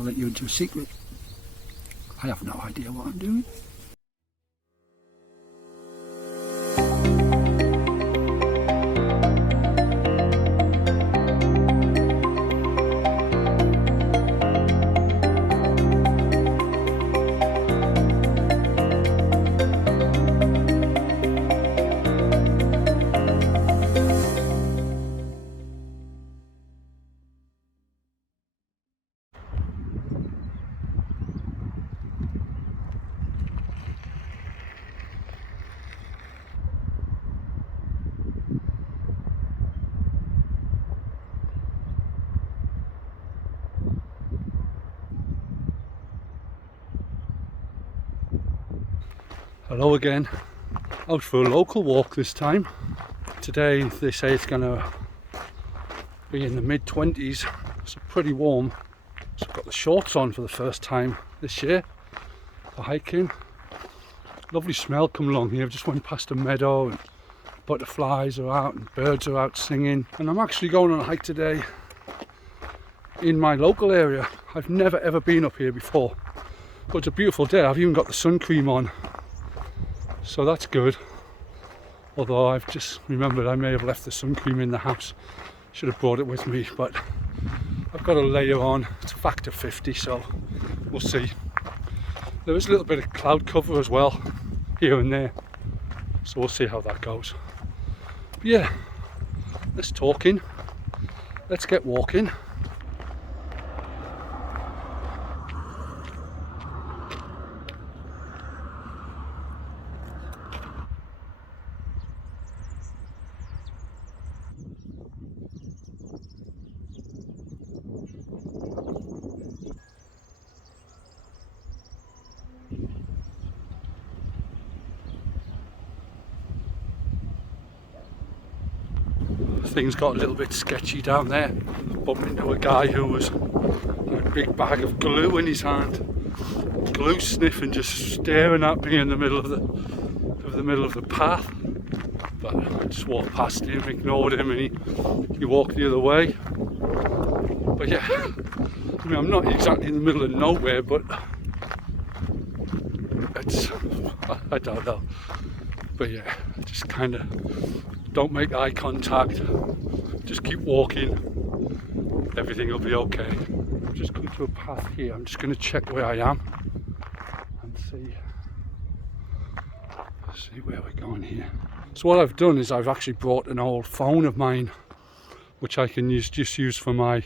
I'll let you into a secret. I have no idea what I'm doing. Hello again, out for a local walk this time. Today they say it's going to be in the mid-20s, so pretty warm. So I've got the shorts on for the first time this year for hiking. Lovely smell coming along here. I've just went past a meadow and butterflies are out and birds are out singing. And I'm actually going on a hike today in my local area. I've never ever been up here before, but it's a beautiful day. I've even got the sun cream on. So that's good, although I've just remembered I may have left the sun cream in the house. Should have brought it with me, but I've got a layer on. It's a factor 50, so we'll see. There is a little bit of cloud cover as well here and there, so we'll see how that goes. But yeah, let's talking, let's get walking. Things got a little bit sketchy down there. Bumped into a guy who was with a big bag of glue in his hand, glue sniffing, just staring at me in the middle of the path. But I just walked past him, ignored him, and he walked the other way. But yeah, I mean, I'm not exactly in the middle of nowhere, but it's, I don't know. But yeah, just kind of don't make eye contact, just keep walking, everything will be okay. I've just come to a path here. I'm just going to check where I am and see where we're going here. So what I've done is I've actually brought an old phone of mine, which I can just use for my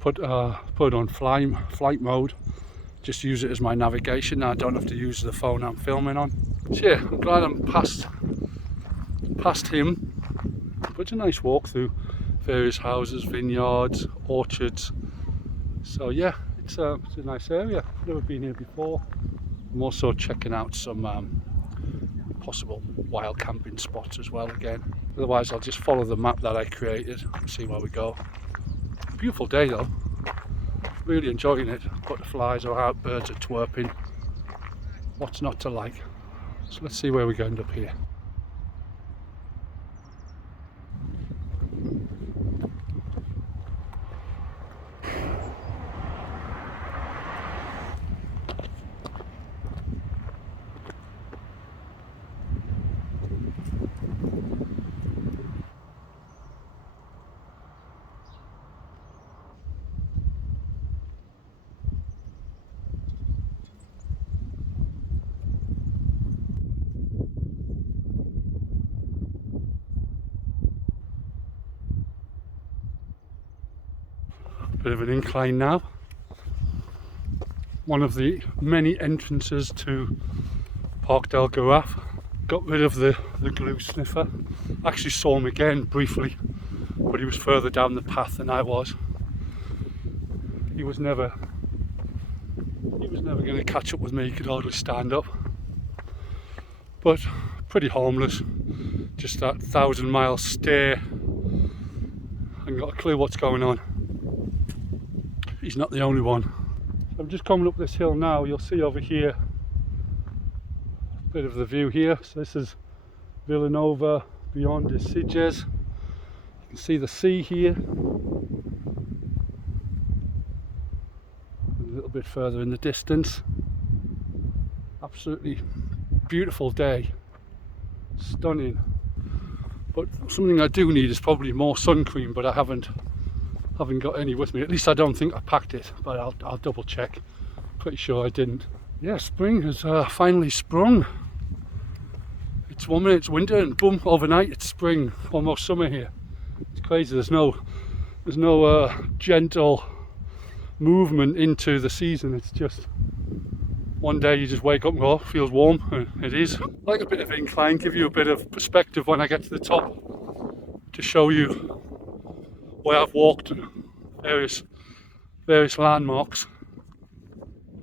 put on flight mode. Just use it as my navigation. Now I don't have to use the phone I'm filming on. So yeah, I'm glad I'm past him. But it's a nice walk through various houses, vineyards, orchards. So yeah, it's a nice area. Never been here before. I'm also checking out some possible wild camping spots as well again. Otherwise I'll just follow the map that I created and see where we go. Beautiful day though. Really enjoying it. Butterflies are out, birds are twerping. What's not to like? So let's see where we end up here. Bit of an incline now. One of the many entrances to Parc del Garraf. Got rid of the glue sniffer. Actually saw him again briefly, but he was further down the path than I was. He was never going to catch up with me. He could hardly stand up. But pretty harmless. Just that 1,000-mile stare. I haven't got a clue what's going on. He's not the only one. I'm just coming up this hill now. You'll see over here a bit of the view here. So this is Villanova, beyond is Sitges. You can see the sea here. little bit further in the distance. Absolutely beautiful day, stunning. But something I do need is probably more sun cream, but I haven't got any with me. At least I don't think I packed it, but I'll double check. Pretty sure I didn't. Yeah, spring has finally sprung. It's 1 minute it's winter and boom, overnight it's spring, almost summer here. It's crazy. There's no gentle movement into the season. It's just one day you just wake up and go, oh, feels warm, and it is. Like a bit of incline, give you a bit of perspective when I get to the top, to show you where I've walked and various landmarks.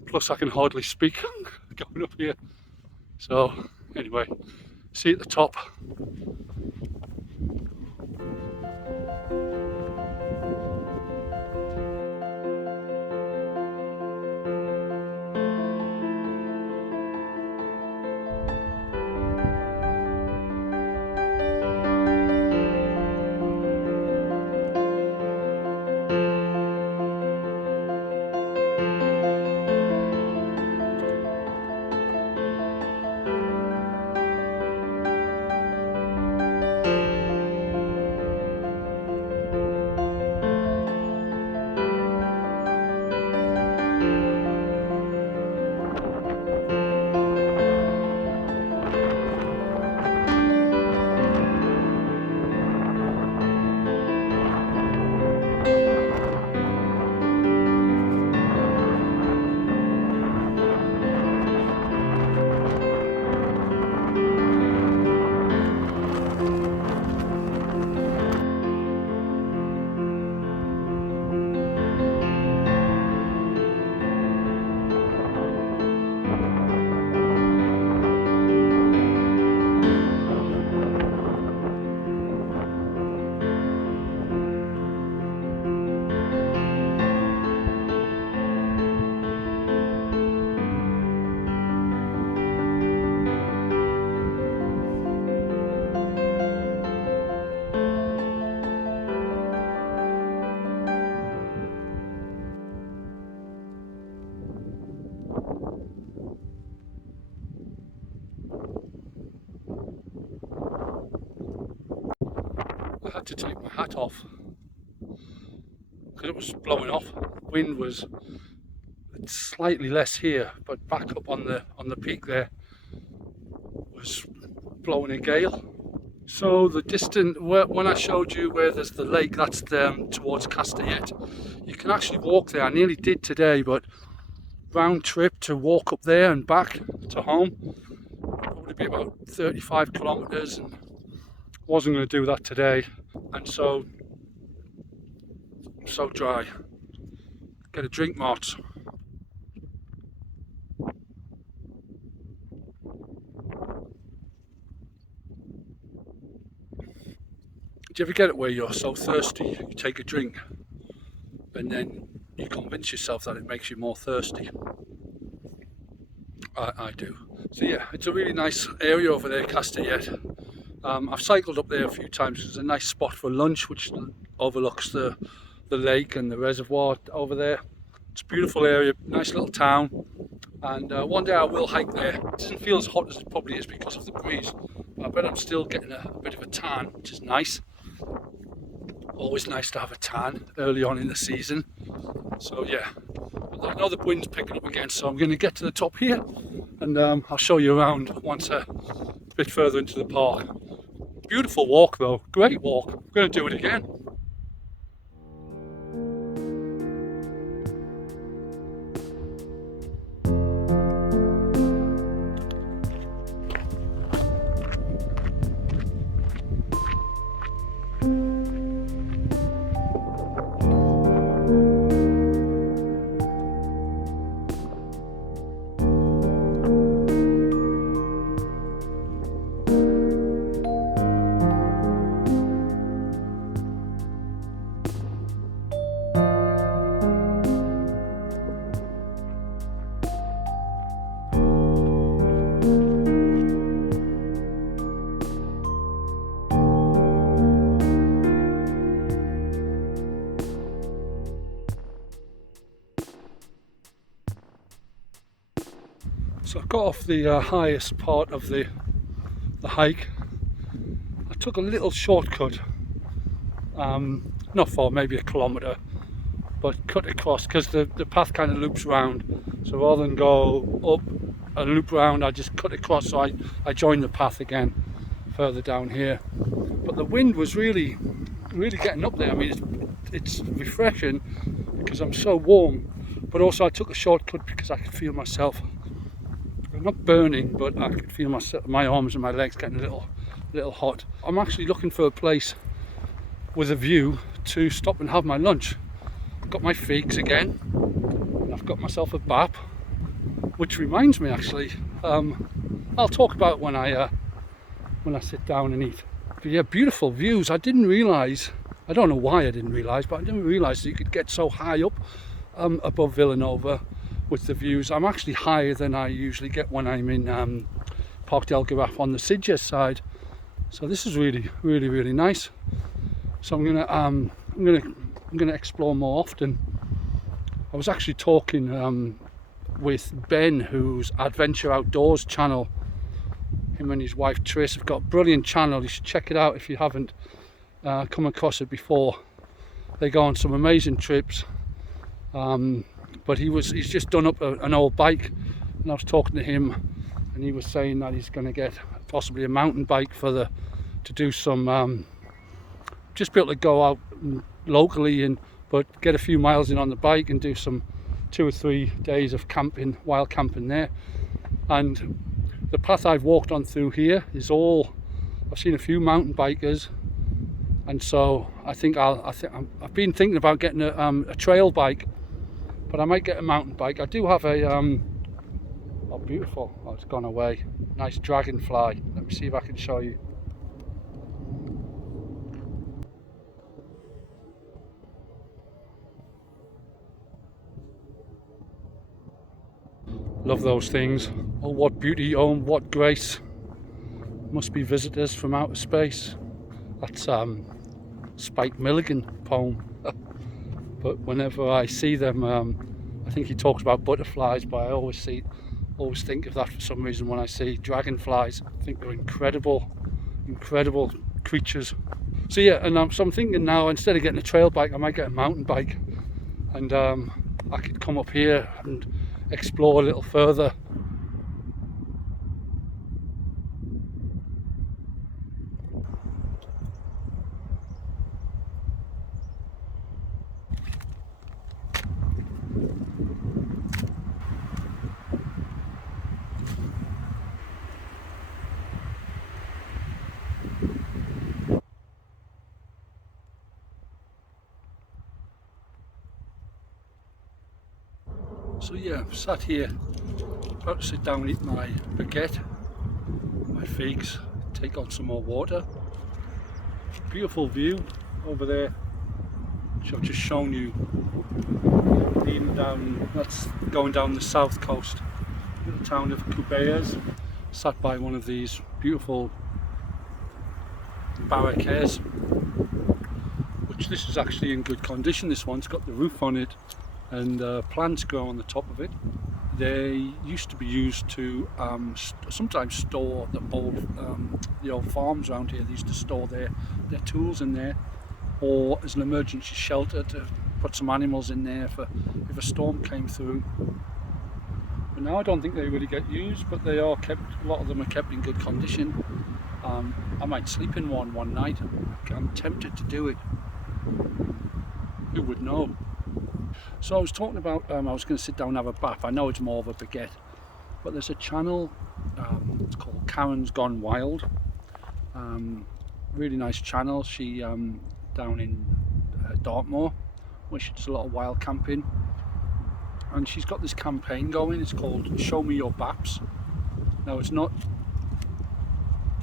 Plus I can hardly speak going up here. So anyway, see you at the top. I had to take my hat off because it was blowing off. Wind was slightly less here, but back up on the peak there was blowing a gale. So the distance, when I showed you where there's the lake, that's towards Castellet. You can actually walk there. I nearly did today, but round trip to walk up there and back to home would probably be about 35 kilometers, and wasn't going to do that today. And so I'm so dry. Get a drink, Mart. Do you ever get it where you're so thirsty you take a drink and then you convince yourself that it makes you more thirsty? I do. So yeah, it's a really nice area over there, Castellet. I've cycled up there a few times. It's a nice spot for lunch, which overlooks the lake and the reservoir over there. It's a beautiful area, nice little town. And one day I will hike there. It doesn't feel as hot as it probably is because of the breeze, but I bet I'm still getting a bit of a tan, which is nice. Always nice to have a tan early on in the season. So yeah, I know the wind's picking up again, so I'm going to get to the top here, and I'll show you around once a bit further into the park. Beautiful walk though, great walk. I'm going to do it again. So I got off the highest part of the hike. I took a little shortcut, not for maybe a kilometre, but cut across because the path kind of loops round. So rather than go up and loop round, I just cut across. So I joined the path again further down here. But the wind was really getting up there. I mean, it's refreshing because I'm so warm. But also I took a shortcut because I could feel myself, I'm not burning, but I could feel my arms and my legs getting a little hot. I'm actually looking for a place with a view to stop and have my lunch. I've got my figs again, and I've got myself a bap, which reminds me actually, I'll talk about when I sit down and eat. But yeah, beautiful views. I didn't realise, I don't know why I didn't realise, but I didn't realise that you could get so high up above Villanova with the views. I'm actually higher than I usually get when I'm in Parc del Garraf on the Sitges side. So this is really nice. So I'm gonna explore more often. I was actually talking with Ben, whose Adventure Outdoors channel. Him and his wife Trish have got a brilliant channel. You should check it out if you haven't come across it before. They go on some amazing trips. But he's just done up an old bike, and I was talking to him, and he was saying that he's going to get possibly a mountain bike to do some, just be able to go out locally but get a few miles in on the bike and do some 2 or 3 days of camping, wild camping there. And the path I've walked on through here is all, I've seen a few mountain bikers, and so I think I've been thinking about getting a trail bike, but I might get a mountain bike. I do have a oh beautiful, oh it's gone away, nice dragonfly. Let me see if I can show you. Love those things. Oh, what beauty, oh, what grace. Must be visitors from outer space. That's Spike Milligan poem. But whenever I see them, I think he talks about butterflies, but I always think of that for some reason when I see dragonflies. I think they're incredible creatures. So yeah, and so I'm thinking now, instead of getting a trail bike, I might get a mountain bike, and I could come up here and explore a little further. So yeah, I'm sat here, about to sit down and eat my baguette, my figs, take on some more water. Beautiful view over there, which I've just shown you, leading down, that's going down the south coast, little town of Cubelles. Sat by one of these beautiful barraques, which this is actually in good condition. This one's got the roof on it, and plants grow on the top of it. They used to be used to sometimes store the old farms around here. They used to store their tools in there, or as an emergency shelter to put some animals in there for if a storm came through. But now I don't think they really get used, but they are kept. A lot of them are kept in good condition. I might sleep in one night. I'm tempted to do it. Who would know? So I was talking about, I was going to sit down and have a bath. I know it's more of a baguette, but there's a channel, it's called Karen's Gone Wild. Really nice channel. She down in Dartmoor, where she does a lot of wild camping, and she's got this campaign going. It's called Show Me Your Baps. Now it's not,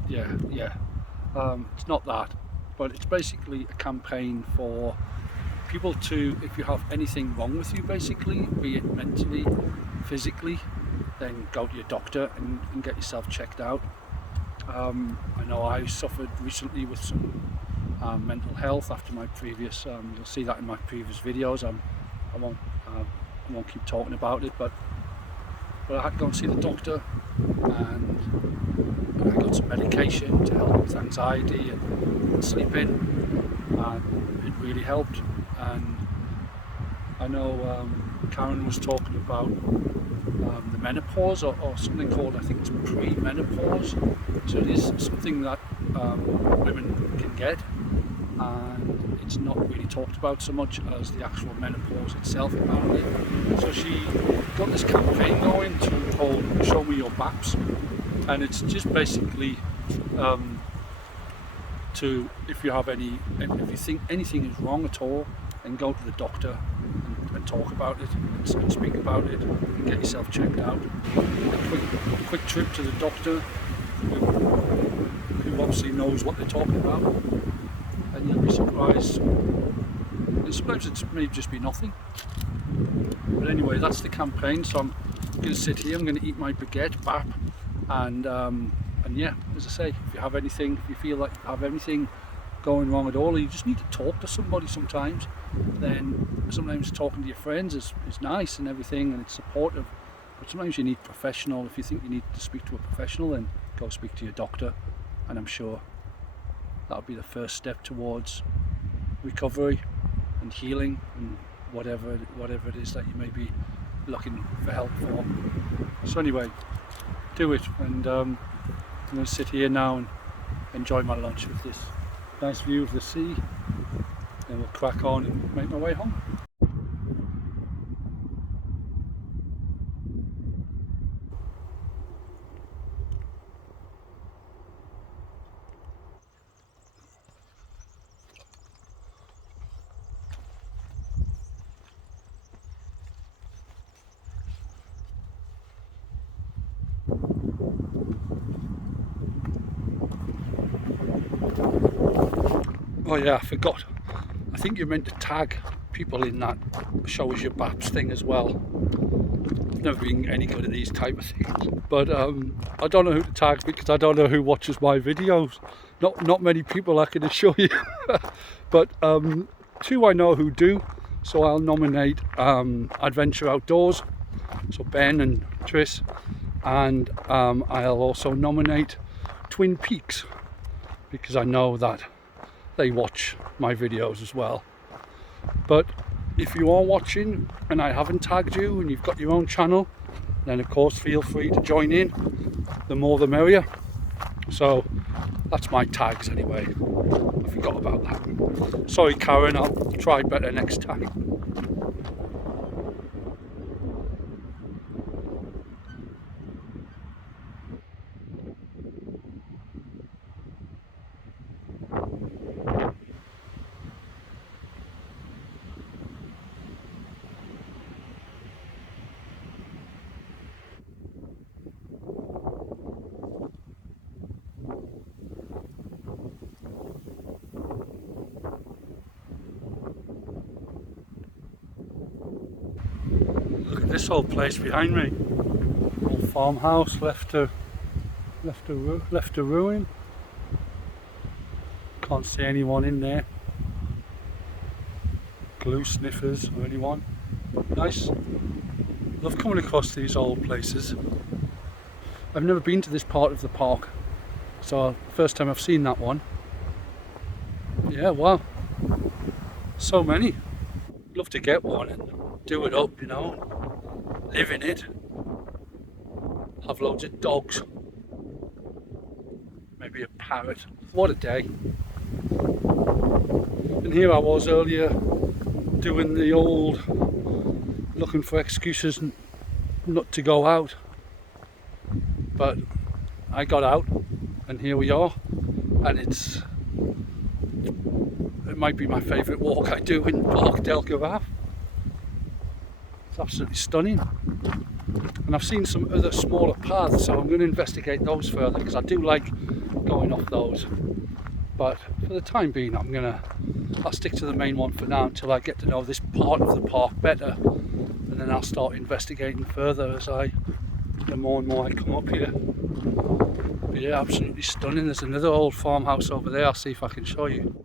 it's not that, but it's basically a campaign for people to, if you have anything wrong with you, basically, be it mentally, physically, then go to your doctor and get yourself checked out. I know I suffered recently with some mental health after my previous, you'll see that in my previous videos. I won't keep talking about it, but but I had to go and see the doctor, and I got some medication to help with anxiety and sleeping, and it really helped. And I know Karen was talking about the menopause, or something called, I think it's pre-menopause. So it is something that women can get, and it's not really talked about so much as the actual menopause itself, apparently. So she got this campaign going called Show Me Your Baps, and it's just basically if you think anything is wrong at all, then go to the doctor and talk about it and speak about it and get yourself checked out. A quick trip to the doctor who obviously knows what they're talking about, and you'll be surprised. And sometimes it may just be nothing. But anyway, that's the campaign. So I'm going to sit here, I'm going to eat my baguette, bap, and yeah, as I say, if you have anything, if you feel like you have anything going wrong at all, or you just need to talk to somebody sometimes, then sometimes talking to your friends is nice and everything, and it's supportive, but sometimes you need professional. If you think you need to speak to a professional, then go speak to your doctor, and I'm sure that'll be the first step towards recovery and healing and whatever it is that you may be looking for help for. So anyway, do it, and I'm going to sit here now and enjoy my lunch with this nice view of the sea, then we'll crack on and make my way home. Oh yeah, I forgot. I think you're meant to tag people in that show us your baps thing as well. I've never been any good at these type of things, but I don't know who to tag because I don't know who watches my videos. Not many people, I can assure you. But two I know who do, so I'll nominate Adventure Outdoors, so Ben and Tris, and I'll also nominate Twin Peaks because I know that they watch my videos as well. But if you are watching and I haven't tagged you and you've got your own channel, then of course feel free to join in. The more the merrier. So that's my tags anyway. I forgot about that. Sorry Karen, I'll try better next time. Look at this old place behind me. Old farmhouse left to ruin. Can't see anyone in there. Glue sniffers or anyone. Nice. Love coming across these old places. I've never been to this part of the park, so first time I've seen that one. Yeah, wow. So many. Love to get one and do it up, you know. Live in it. Have loads of dogs. Maybe a parrot. What a day. And here I was earlier doing the old looking for excuses not to go out, but I got out and here we are, and it might be my favourite walk I do in Parc del Garraf. It's absolutely stunning, and I've seen some other smaller paths, so I'm going to investigate those further because I do like going off those. But for the time being, I'll stick to the main one for now until I get to know this part of the park better, and then I'll start investigating further the more and more I come up here. But yeah, absolutely stunning. There's another old farmhouse over there. I'll see if I can show you.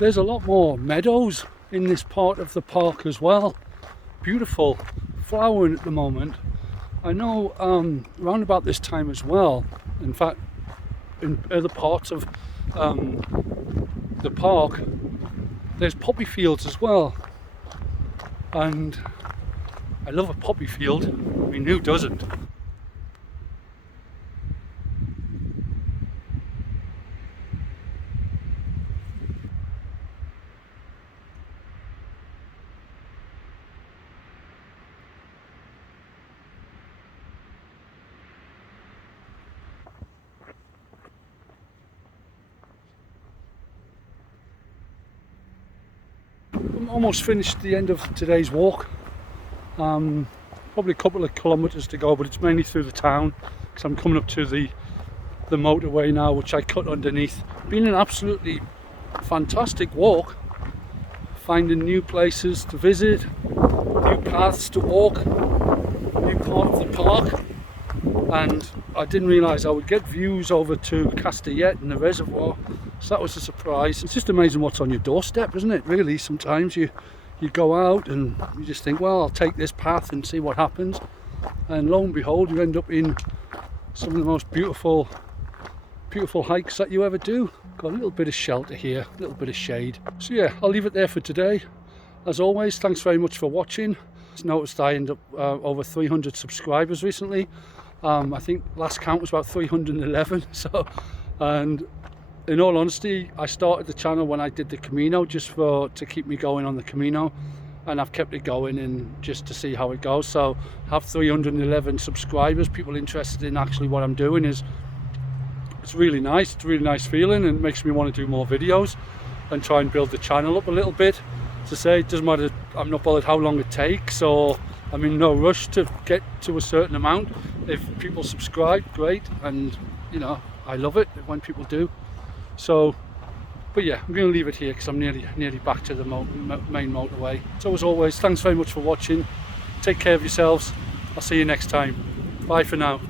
there's a lot more meadows in this part of the park as well. Beautiful, flowering at the moment. I know around about this time as well, in fact in other parts of the park, there's poppy fields as well, and I love a poppy field. I mean, who doesn't? I'm almost finished the end of today's walk. Probably a couple of kilometres to go, but it's mainly through the town because I'm coming up to the motorway now, which I cut underneath. Been an absolutely fantastic walk, finding new places to visit, new paths to walk, new part of the park, and I didn't realise I would get views over to Castellet and the Reservoir, so that was a surprise. It's just amazing what's on your doorstep, isn't it, really? Sometimes you go out and you just think, well, I'll take this path and see what happens, and lo and behold, you end up in some of the most beautiful hikes that you ever do. Got a little bit of shelter here, a little bit of shade. So yeah, I'll leave it there for today. As always, thanks very much for watching. Just noticed I ended up over 300 subscribers recently. I think last count was about 311. So, and in all honesty, I started the channel when I did the Camino, just to keep me going on the Camino, and I've kept it going and just to see how it goes. So have 311 subscribers, people interested in actually what I'm doing, it's really nice. It's a really nice feeling, and it makes me want to do more videos and try and build the channel up a little bit. As I say, it doesn't matter, I'm not bothered how long it takes, or I'm in no rush to get to a certain amount. If people subscribe, great, and you know, I love it when people do. So, but yeah, I'm going to leave it here because I'm nearly back to the main motorway. So as always, thanks very much for watching. Take care of yourselves. I'll see you next time. Bye for now.